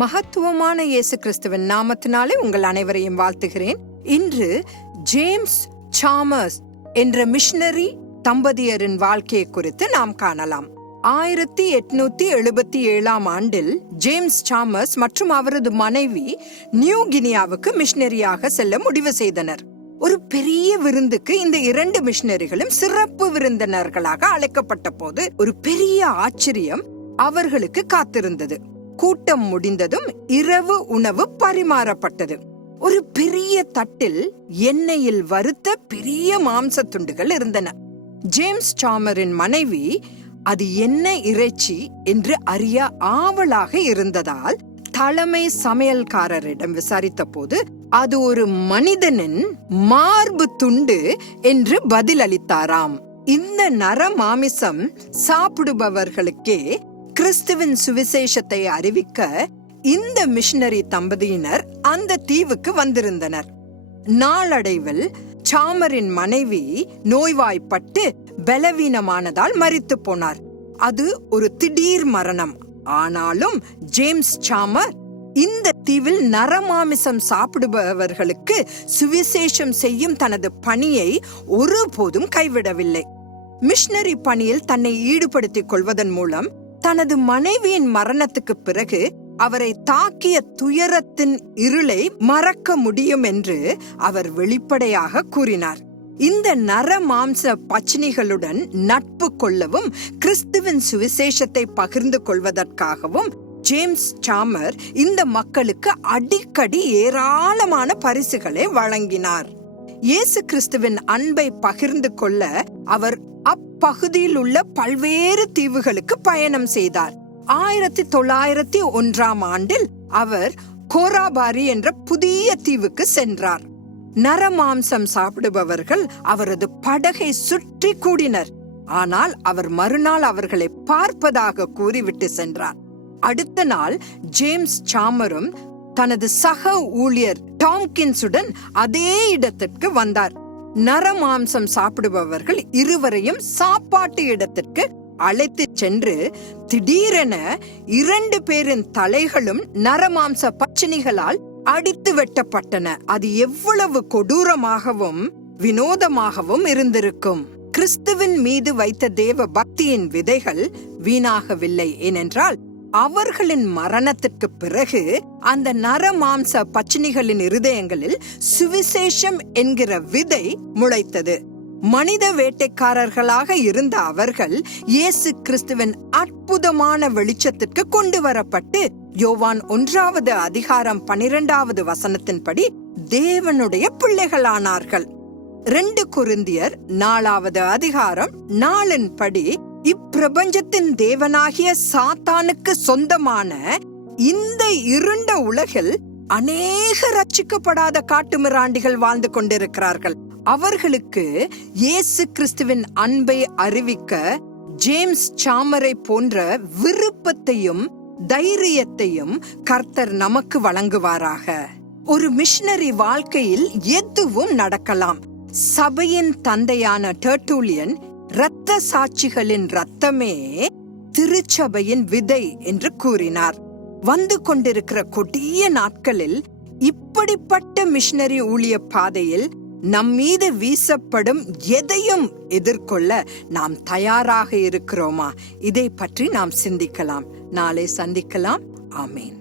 மகத்துவமான இயேசு கிறிஸ்துவின் நாமத்தினாலே உங்கள் அனைவரையும் வாழ்த்துகிறேன். இன்று ஜேம்ஸ் சாமர்ஸ் என்ற மிஷனரி தம்பதியரின் வாழ்க்கையை குறித்து நாம் காணலாம். ஆயிரத்தி எட்நூத்தி எழுபத்தி ஏழாம் ஆண்டில் ஜேம்ஸ் சாமர்ஸ் மற்றும் அவரது மனைவி நியூ கினியாவுக்கு மிஷனரியாக செல்ல முடிவு செய்தனர். ஒரு பெரிய விருந்துக்கு இந்த இரண்டு மிஷனரிகளும் சிறப்பு விருந்தினர்களாக அழைக்கப்பட்ட போது ஒரு பெரிய ஆச்சரியம் அவர்களுக்கு காத்திருந்தது. கூட்டம் முடிந்ததும் இரவு உணவு பரிமாறப்பட்டது. ஒரு பெரிய தட்டில் எண்ணெயில் வறுத்த பெரிய மாம்ச துண்டுகள் இருந்தன. ஜேம்ஸ் சாமரின் மனைவி அது என்ன இறைச்சி? என்று அறிய ஆவலாக இருந்ததால் தலைமை சமையல்காரரிடம் விசாரித்த போது அது ஒரு மனிதனின் மார்பு துண்டு என்று பதிலளித்தாராம். இந்த நர மாமிசம் சாப்பிடுபவர்களுக்கே கிறிஸ்துவின் சுவிசேஷத்தை அறிவிக்க இந்த மிஷனரி தம்பதியினர் அந்த தீவுக்கு வந்திருந்தனர். நாளடைவில் சாமரின் மனைவி நோய்வாய்ப்பட்டு பலவீனமானதால் மறித்து போனார். அது ஒரு திடீர் மரணம். ஆனாலும் ஜேம்ஸ் சாமர் இந்த தீவில் நரமாமிசம் சாப்பிடுபவர்களுக்கு சுவிசேஷம் செய்யும் தனது பணியை ஒருபோதும் கைவிடவில்லை. மிஷனரி பணியில் தன்னை ஈடுபடுத்திக் கொள்வதன் மூலம் தனது மனைவியின் மரணத்துக்கு பிறகு அவரை தாக்கிய துயரத்தின் இருளை மறக்க முடியும் என்று அவர் வெளிப்படையாக கூறினார். இந்த நர மாம்ச பச்சினிகளுடன் நட்பு கொள்ளவும் கிறிஸ்துவின் சுவிசேஷத்தை பகிர்ந்து கொள்வதற்காகவும் ஜேம்ஸ் சாமர் இந்த மக்களுக்கு அடிக்கடி ஏராளமான பரிசுகளை வழங்கினார். இயேசு கிறிஸ்துவின் அன்பை பகிர்ந்து கொள்ள அவர் அப்பகுதியில் உள்ள பல்வேறு தீவுகளுக்கு பயணம் செய்தார். ஆயிரத்தி தொள்ளாயிரத்தி ஒன்றாம் ஆண்டில் அவர் கோராபாரி என்ற புதிய தீவுக்கு சென்றார். நரமாம்சம் சாப்பிடுபவர்கள் அவரது படகை சுற்றி கூடினர். ஆனால் அவர் மறுநாள் அவர்களை பார்ப்பதாக கூறிவிட்டு சென்றார். அடுத்த நாள் ஜேம்ஸ் சாமரும் தனது சக ஊழியர் டாம்கின்ஸுடன் அதே இடத்திற்கு வந்தார். நரமாம்சம் சாப்பிடுபவர்கள் இருவரையும் சாப்பாட்டு இடத்திற்கு அழைத்து சென்று திடீரென இரண்டு பேரின் தலைகளும் நரமாம்ச பச்சினிகளால் அடித்து வெட்டப்பட்டன. அது எவ்வளவு கொடூரமாகவும் வினோதமாகவும் இருந்திருக்கும். கிறிஸ்துவின் மீது வைத்த தேவ பக்தியின் விதைகள் வீணாகவில்லை. ஏனென்றால் அவர்களின் மரணத்திற்கு பிறகு அந்த நரமாம்ச பச்சினிகளின் இருதயங்களில் சுவிசேஷம் என்கிற விதை முளைத்தது. மனித வேட்டைக்காரர்களாக இருந்த அவர்கள் இயேசு கிறிஸ்துவின் அற்புதமான வெளிச்சத்திற்கு கொண்டு வரப்பட்டு யோவான் ஒன்றாவது அதிகாரம் பனிரெண்டாவது வசனத்தின்படி தேவனுடைய பிள்ளைகளானார்கள். ரெண்டு குருந்தியர் நாலாவது அதிகாரம் நாளின்படி இப்பிரபஞ்சத்தின் தேவனாகிய சாத்தானுக்கு சொந்தமான இந்த இருண்ட உலகில் அநேக ரட்சிக்கப்படாத காட்டுமிராண்டிகள் வாழ்ந்து கொண்டிருக்கிறார்கள். அவர்களுக்கு இயேசு கிறிஸ்துவின் அன்பை அறிவிக்க ஜேம்ஸ் சாமரை போன்ற விருப்பத்தையும் தைரியத்தையும் கர்த்தர் நமக்கு வழங்குவாராக. ஒரு மிஷனரி வாழ்க்கையில் எதுவும் நடக்கலாம். சபையின் தந்தையான டர்டூலியன் இரத்த சாட்சிகளின் ரத்தமே திருச்சபையின் விதை என்று கூறினார். வந்து கொண்டிருக்கிற கொடிய நாட்களில் இப்படிப்பட்ட மிஷனரி ஊழிய பாதையில் நம் மீது வீசப்படும் எதையும் எதிர்கொள்ள நாம் தயாராக இருக்கிறோமா? இதை பற்றி நாம் சிந்திக்கலாம். நாளை சந்திக்கலாம். ஆமேன்.